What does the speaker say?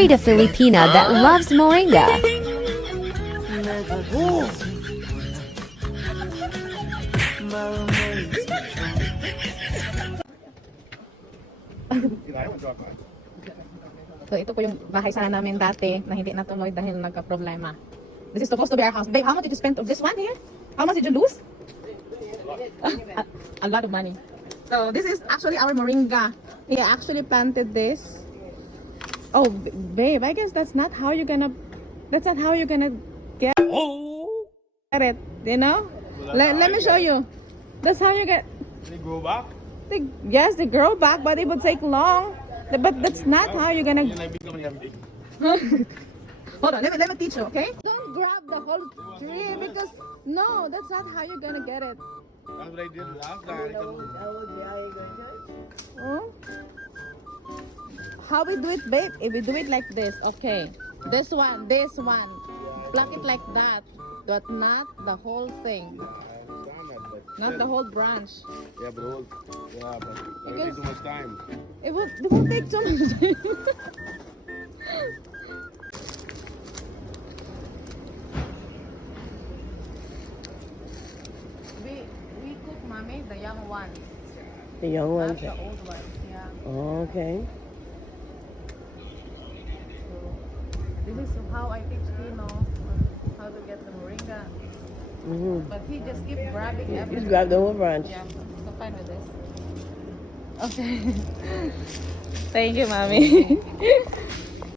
married a Filipina that loves moringa. So ito po yung bahay sana namin dati na hindi natuloy dahil nagka-problema. This is supposed to be our house. Babe, how much did you spend of this one here? How much did you lose? A lot of money. So this is actually our moringa. He actually planted this. Oh, babe, I guess that's not how you're gonna get it, you know? Let me show you. That's how you get. They grow back. Yes, they grow back, but it would take long. But that's not how you're gonna. And I become everything. Hold on, let me teach you, okay? Don't grab the whole tree because no, that's not how you're gonna get it. That's what I did last time. Oh. How we do it, babe? If we do it like this, okay. This one, pluck it like that, but not the whole thing, not the whole branch. Yeah, but it Because- take too much time. It won't take too much time. we cook, mommy, the young ones, The young not ones. the old ones. Yeah. Oh, okay. So this is how I teach Kino how to get the moringa. Mm-hmm. But he just keep grabbing everything. Just grab the whole branch. Yeah, so fine with this. Okay. Thank you, mommy.